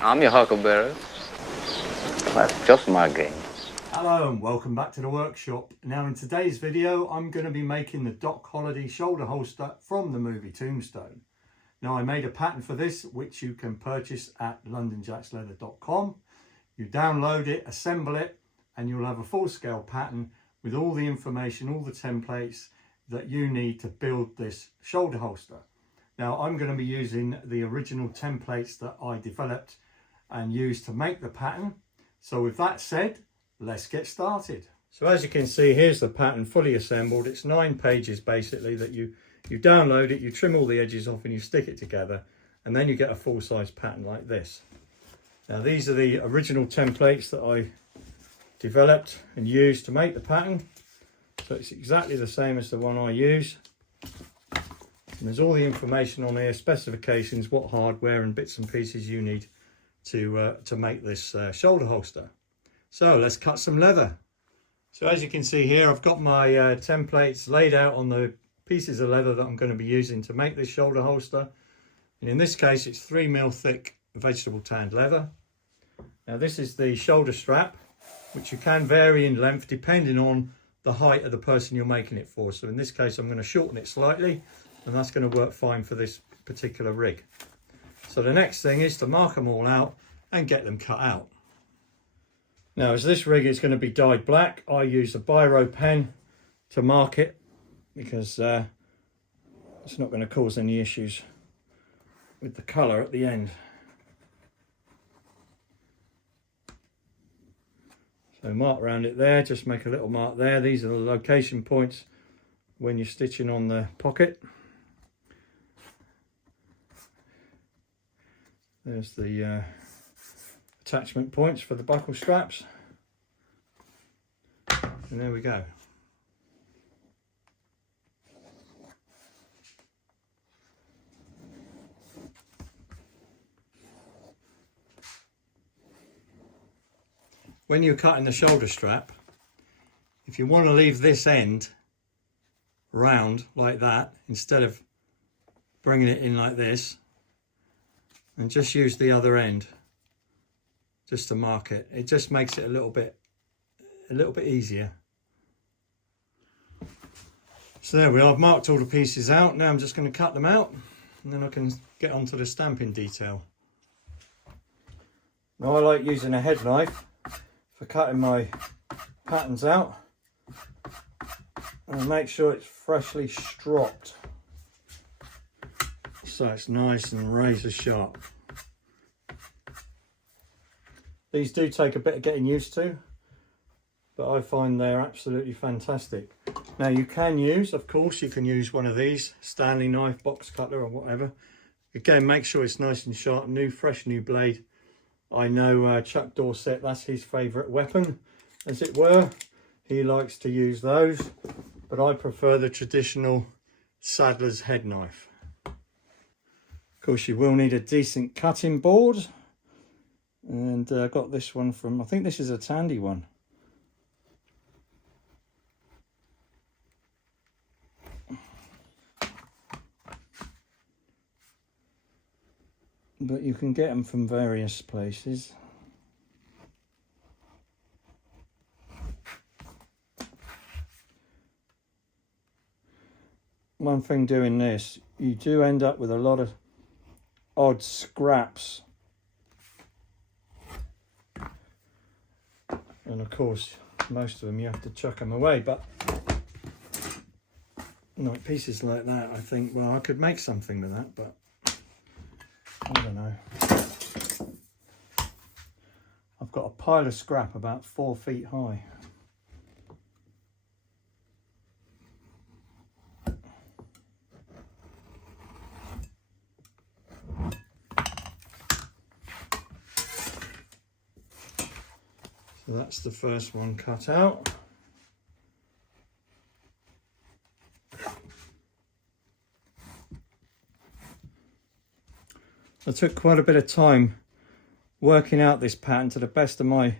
I'm your huckleberry. That's just my game. Hello and welcome back to the workshop. Now in today's video I'm going to be making the Doc Holliday shoulder holster from the movie Tombstone. Now I made a pattern for this which you can purchase at londonjacksleather.com. You download it, assemble it, and you'll have a full-scale pattern with all the information, all the templates that you need to build this shoulder holster. Now I'm going to be using the original templates that I developed and used to make the pattern. So with that said, let's get started. So as you can see, here's the pattern fully assembled. It's 9 pages basically that you download it, you trim all the edges off and you stick it together, and then you get a full-size pattern like this. Now these are the original templates that I developed and used to make the pattern. So it's exactly the same as the one I use. And there's all the information on here, specifications, what hardware and bits and pieces you need to make this shoulder holster. So let's cut some leather. So as you can see here, I've got my templates laid out on the pieces of leather that I'm going to be using to make this shoulder holster. And in this case, it's 3mm thick vegetable tanned leather. Now this is the shoulder strap, which you can vary in length depending on the height of the person you're making it for. So in this case, I'm going to shorten it slightly, and that's going to work fine for this particular rig. So the next thing is to mark them all out and get them cut out. Now as this rig is going to be dyed black, I use a biro pen to mark it because it's not going to cause any issues with the colour at the end. So mark around it there, just make a little mark there. These are the location points when you're stitching on the pocket. There's the attachment points for the buckle straps. And there we go. When you're cutting the shoulder strap, if you want to leave this end round like that, instead of bringing it in like this, and just use the other end just to mark it. It just makes it a little bit easier. So there we are, I've marked all the pieces out. Now I'm just going to cut them out and then I can get onto the stamping detail. Now I like using a head knife for cutting my patterns out, and make sure it's freshly stropped so it's nice and razor sharp. These do take a bit of getting used to, but I find they're absolutely fantastic. Now you can use, of course, you can use one of these, Stanley knife, box cutter or whatever. Again, make sure it's nice and sharp, fresh new blade. I know Chuck Dorset, that's his favourite weapon, as it were. He likes to use those, but I prefer the traditional saddler's head knife. Of course, you will need a decent cutting board, and I got this one from, I think this is a Tandy one. But you can get them from various places. One thing doing this, you do end up with a lot of odd scraps. And of course, most of them you have to chuck them away, but like pieces like that, I think, well, I could make something with that, but I don't know. I've got a pile of scrap about 4 feet high. So that's the first one cut out. I took quite a bit of time working out this pattern to the best of my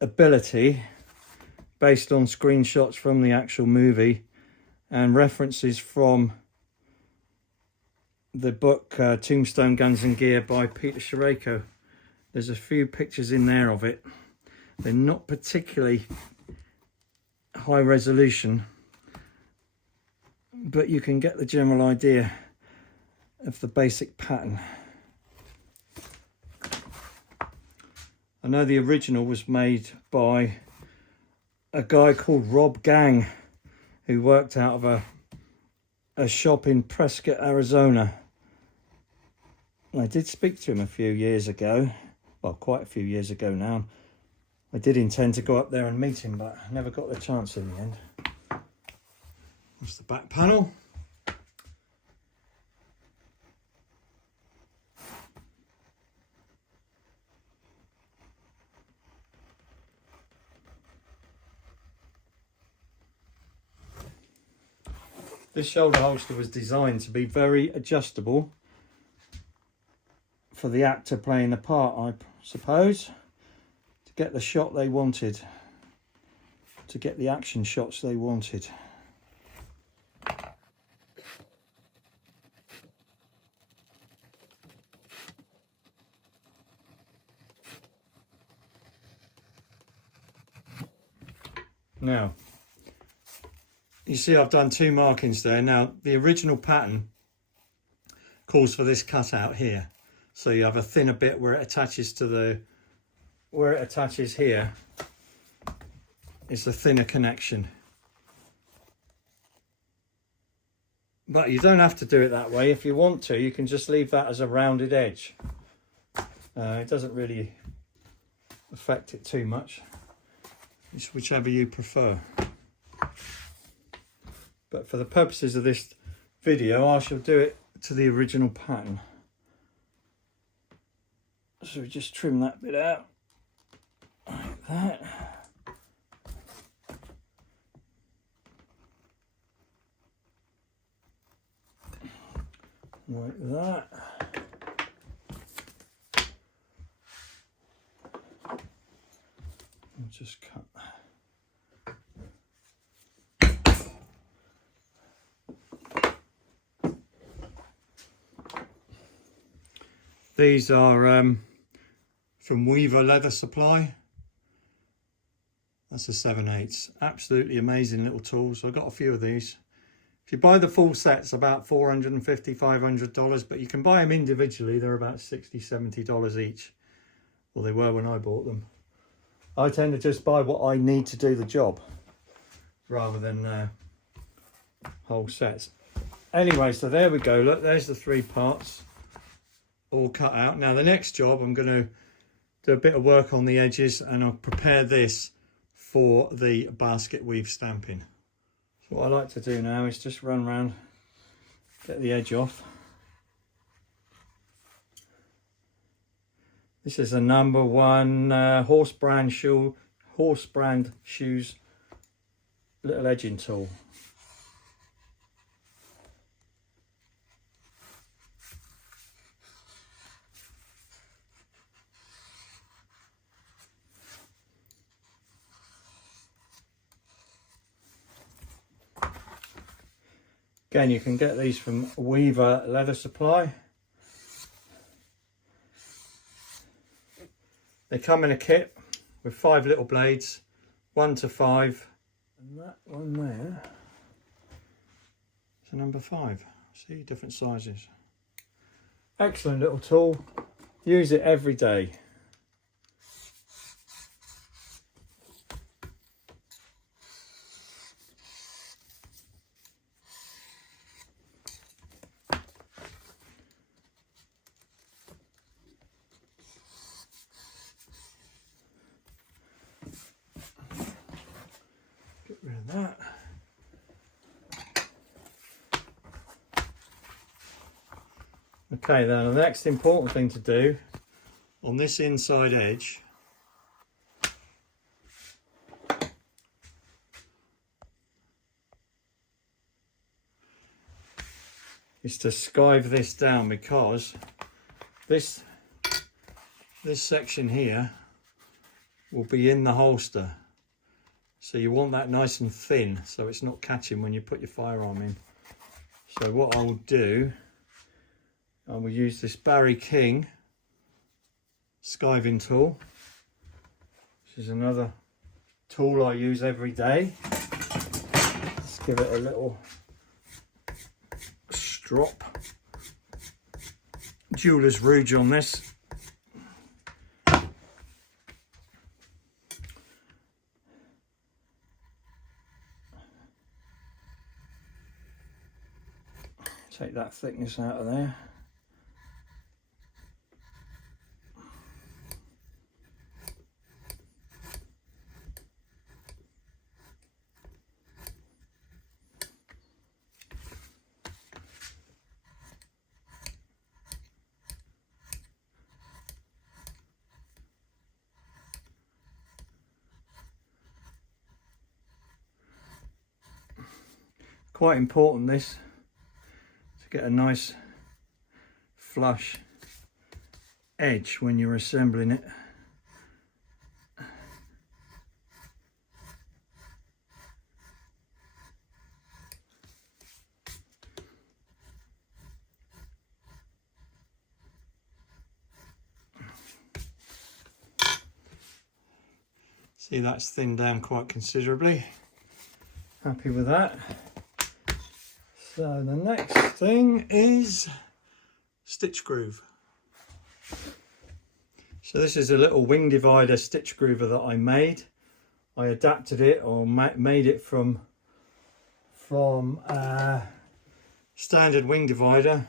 ability, based on screenshots from the actual movie and references from the book Tombstone Guns and Gear by Peter Shareko. There's a few pictures in there of it. They're not particularly high resolution, but you can get the general idea of the basic pattern. I know the original was made by a guy called Rob Gang, who worked out of a shop in Prescott, Arizona. I did speak to him a few years ago, well, quite a few years ago now. I did intend to go up there and meet him, but I never got the chance in the end. That's the back panel. This shoulder holster was designed to be very adjustable for the actor playing the part, I suppose, to get the shot they wanted, to get the action shots they wanted. Now, you see I've done two markings there. Now, the original pattern calls for this cutout here. So you have a thinner bit where it attaches to where it attaches here is a thinner connection. But you don't have to do it that way. If you want to, you can just leave that as a rounded edge. It doesn't really affect it too much. It's whichever you prefer. But for the purposes of this video, I shall do it to the original pattern. So we just trim that bit out like that. Like that. I'll just cut that. These are from Weaver Leather Supply. That's a 7/8. Absolutely amazing little tools. I've got a few of these. If you buy the full set, it's about $450, $500, but you can buy them individually. They're about $60, $70 each. Well, they were when I bought them. I tend to just buy what I need to do the job, rather than whole sets. Anyway, so there we go. Look, there's the three parts all cut out. Now the next job, I'm going to do a bit of work on the edges, and I'll prepare this for the basket weave stamping. So what I like to do now is just run around, get the edge off. This is a number 1 horse brand shoes little edging tool. Again, you can get these from Weaver Leather Supply. They come in a kit with 5 little blades, 1 to 5. And that one there is a number 5. See, different sizes. Excellent little tool. Use it every day. Get rid of that. Okay, then the next important thing to do on this inside edge is to skive this down, because this section here will be in the holster. So you want that nice and thin so it's not catching when you put your firearm in. So what I'll do And we use this Barry King skiving tool. This is another tool I use every day. Let's give it a little strop. Jeweler's rouge on this. Take that thickness out of there. Quite important this, to get a nice flush edge when you're assembling it. See, that's thinned down quite considerably. Happy with that. So the next thing is stitch groove. So this is a little wing divider stitch groover that I made. I adapted it or made it from standard wing divider,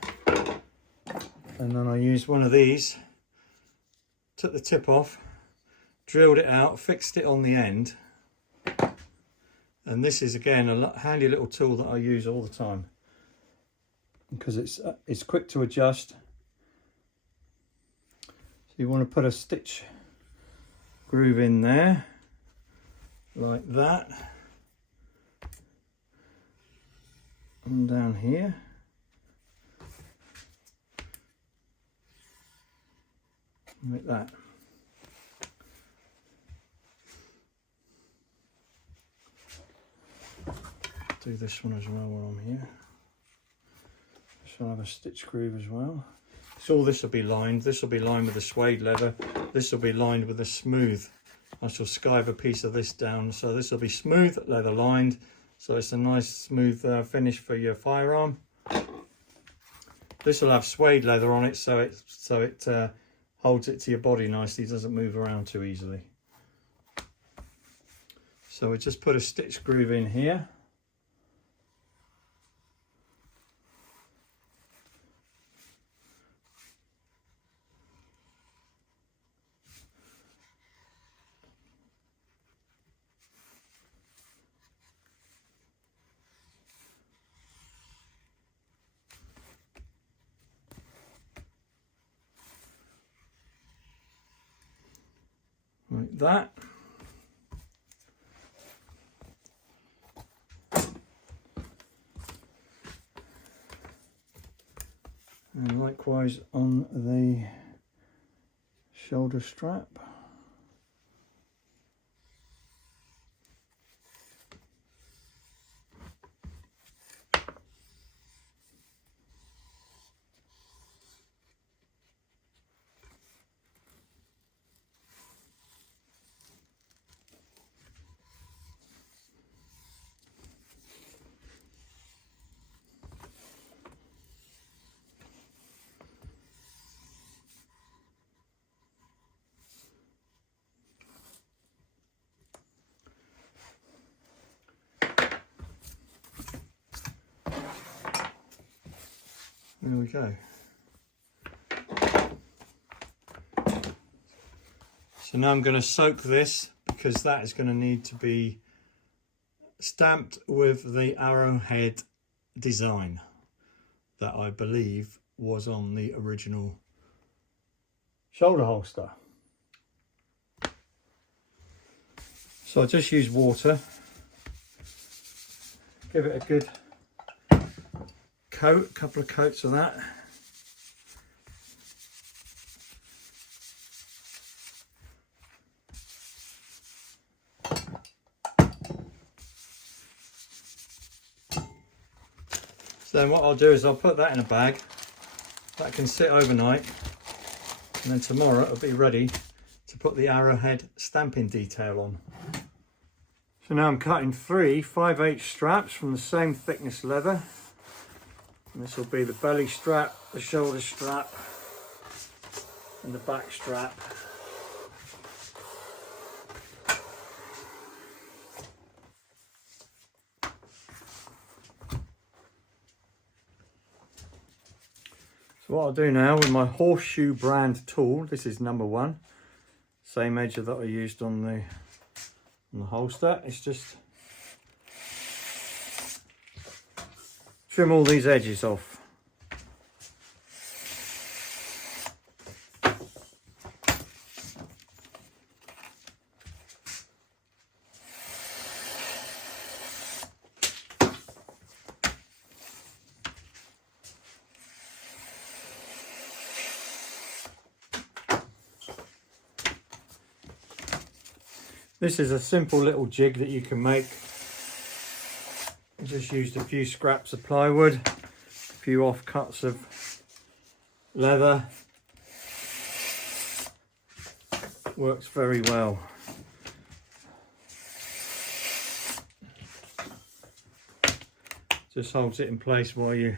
and then I used one of these, took the tip off, drilled it out, fixed it on the end, and this is again a handy little tool that I use all the time because it's quick to adjust. So you want to put a stitch groove in there like that, and down here, like that. Do this one as well while I'm here. This will have a stitch groove as well. So all this will be lined. This will be lined with the suede leather. This will be lined with the smooth. I shall skive a piece of this down. So this will be smooth leather lined. So it's a nice smooth finish for your firearm. This will have suede leather on it, so it holds it to your body nicely. It doesn't move around too easily. So we just put a stitch groove in here. Like that. And likewise on the shoulder strap. There we go. So now I'm going to soak this because that is going to need to be stamped with the arrowhead design that I believe was on the original shoulder holster. So I just use water, give it a good coat, a couple of coats of that. So then what I'll do is I'll put that in a bag That can sit overnight, and then tomorrow it'll be ready to put the arrowhead stamping detail on. So now I'm cutting 3 5/8 straps from the same thickness leather. And this will be the belly strap, the shoulder strap, and the back strap. So what I'll do now with my horseshoe brand tool, this is number 1, same edge that I used on the holster, it's just trim all these edges off. This is a simple little jig that you can make. I just used a few scraps of plywood, a few offcuts of leather. Works very well. Just holds it in place while you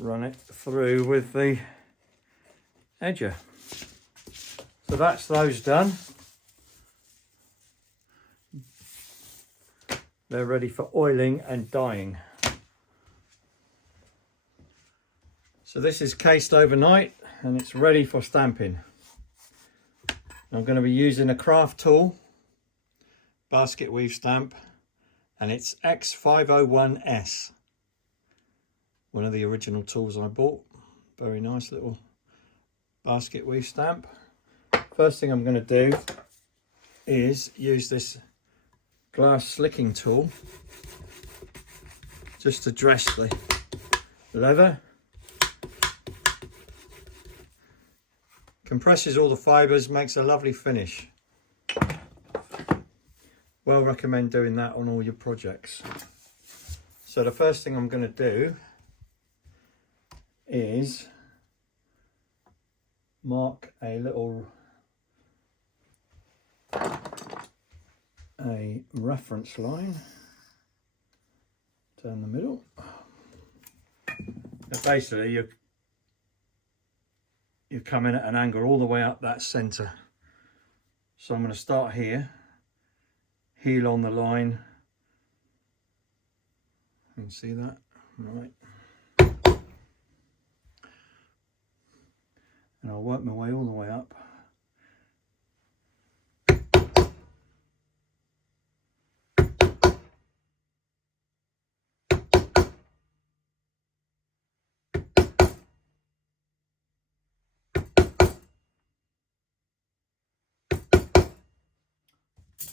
run it through with the edger. So that's those done. They're ready for oiling and dyeing. So this is cased overnight and it's ready for stamping. I'm going to be using a craft tool, basket weave stamp, and it's X501S. One of the original tools I bought. Very nice little basket weave stamp. First thing I'm going to do is use this glass slicking tool just to dress the leather. Compresses all the fibres, makes a lovely finish. Well recommend doing that on all your projects. So the first thing I'm going to do is mark a little reference line down the middle. And basically you come in at an angle all the way up that centre. So I'm going to start here, heel on the line. You can see that, right? And I'll work my way all the way up.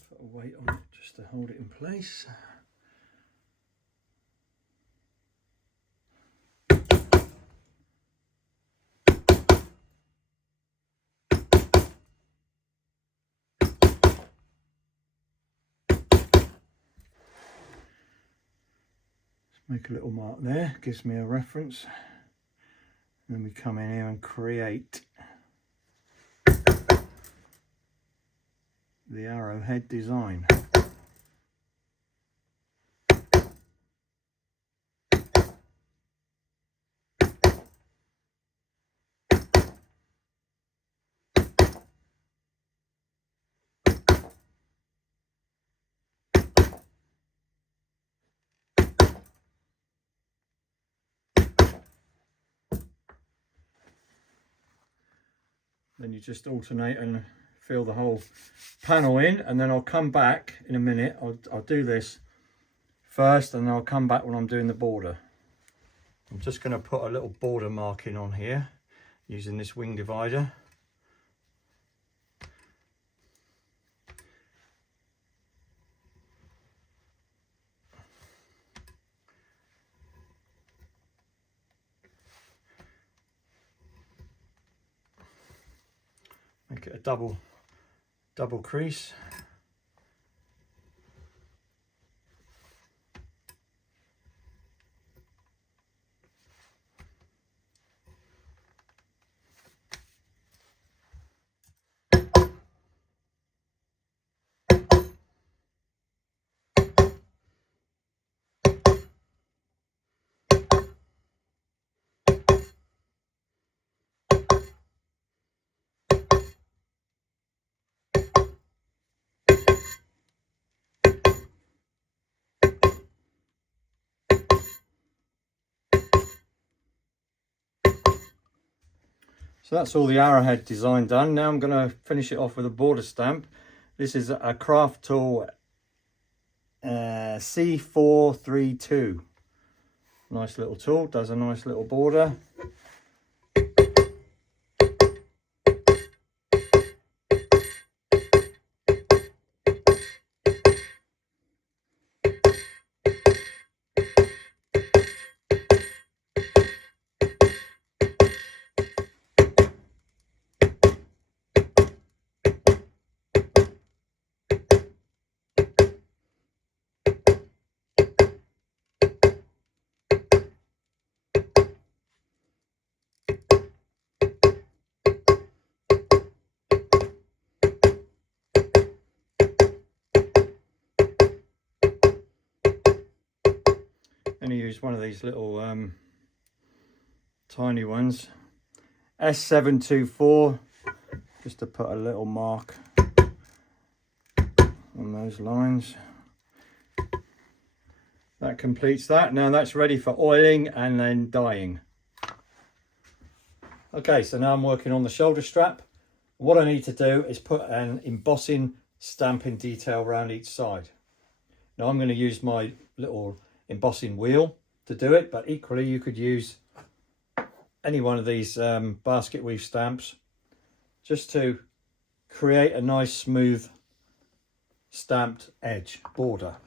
Put a weight on it just to hold it in place. Make a little mark there, gives me a reference. And then we come in here and create the arrowhead design. Then you just alternate and fill the whole panel in, and then I'll come back in a minute. I'll do this first and then I'll come back when I'm doing the border. I'm just going to put a little border marking on here using this wing divider. Make it a double crease. So that's all the arrowhead design done. Now I'm going to finish it off with a border stamp. This is a Craft Tool C432. Nice little tool, does a nice little border. I'm going to use one of these little tiny ones, S724, just to put a little mark on those lines. That completes that. Now that's ready for oiling and then dyeing. Okay, so now I'm working on the shoulder strap. What I need to do is put an embossing stamping detail around each side. Now I'm going to use my little embossing wheel to do it, but equally you could use any one of these basket weave stamps just to create a nice smooth stamped edge border.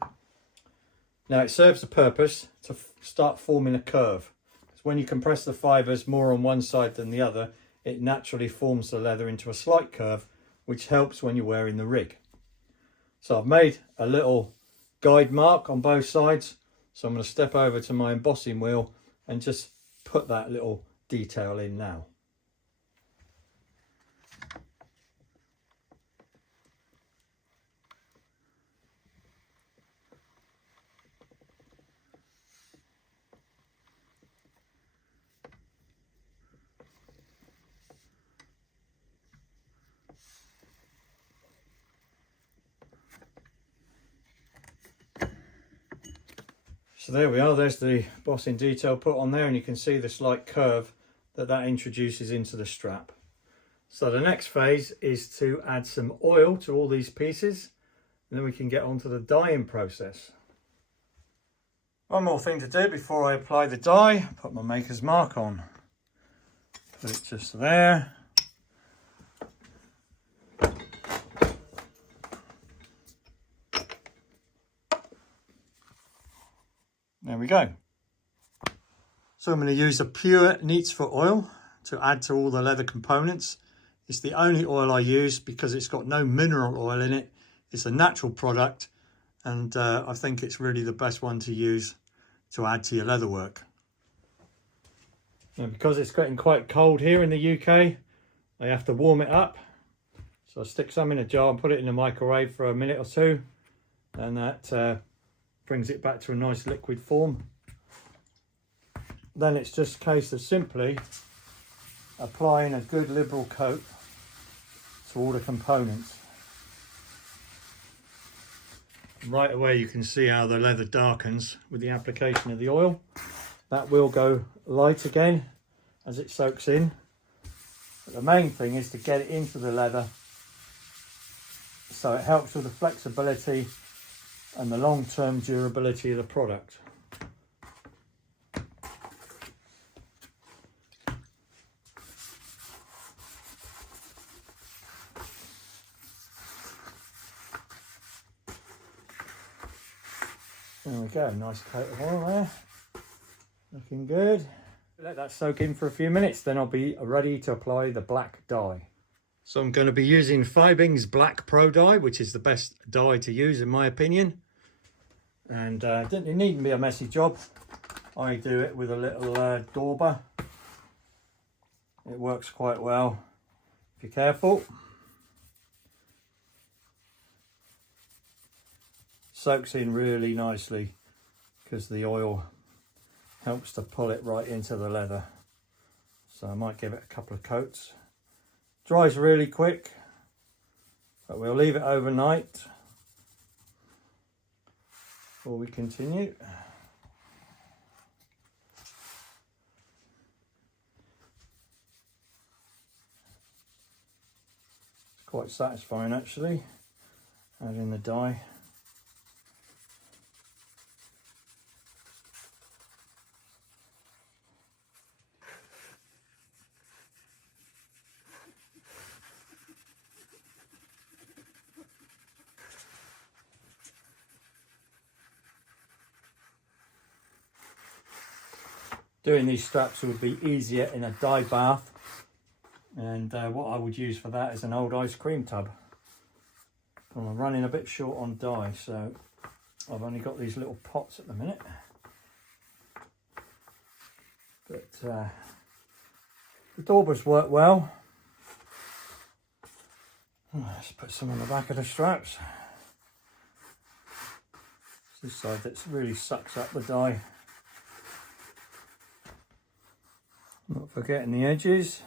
Now it serves the purpose to start forming a curve. Because when you compress the fibres more on one side than the other, it naturally forms the leather into a slight curve, which helps when you're wearing the rig. So I've made a little guide mark on both sides. So I'm going to step over to my embossing wheel and just put that little detail in now. So there we are, there's the embossing detail put on there, and you can see the slight curve that introduces into the strap. So the next phase is to add some oil to all these pieces, and then we can get on to the dyeing process. One more thing to do before I apply the dye, put my maker's mark on. Put it just there. There we go. So I'm going to use a pure Neats Foot oil to add to all the leather components. It's the only oil I use because it's got no mineral oil in it. It's a natural product, and I think it's really the best one to use to add to your leatherwork. Now because it's getting quite cold here in the UK, I have to warm it up. So I stick some in a jar and put it in the microwave for a minute or two, and that brings it back to a nice liquid form. Then it's just a case of simply applying a good liberal coat to all the components. Right away you can see how the leather darkens with the application of the oil. That will go light again as it soaks in. But the main thing is to get it into the leather so it helps with the flexibility and the long-term durability of the product. There we go, nice coat of oil there. Looking good. Let that soak in for a few minutes, then I'll be ready to apply the black dye. So I'm going to be using Fibing's Black Pro dye, which is the best dye to use in my opinion. And it needn't be a messy job. I do it with a little dauber. It works quite well if you're careful. Soaks in really nicely because the oil helps to pull it right into the leather. So I might give it a couple of coats. Dries really quick, but we'll leave it overnight before we continue. quite satisfying actually, adding the dye. Doing these straps would be easier in a dye bath, and what I would use for that is an old ice cream tub. I'm running a bit short on dye, so I've only got these little pots at the minute. But the daubers work well. Let's put some on the back of the straps. It's this side that really sucks up the dye. Not forgetting the edges.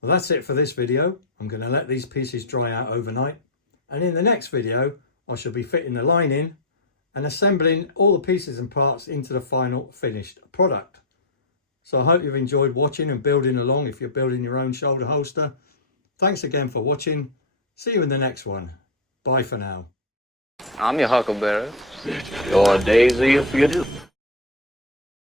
Well, that's it for this video. I'm going to let these pieces dry out overnight, and in the next video I shall be fitting the lining and assembling all the pieces and parts into the final finished product. So I hope you've enjoyed watching and building along if you're building your own shoulder holster. Thanks again for watching. See you in the next one. Bye for now. I'm your huckleberry. Your daisy if you do.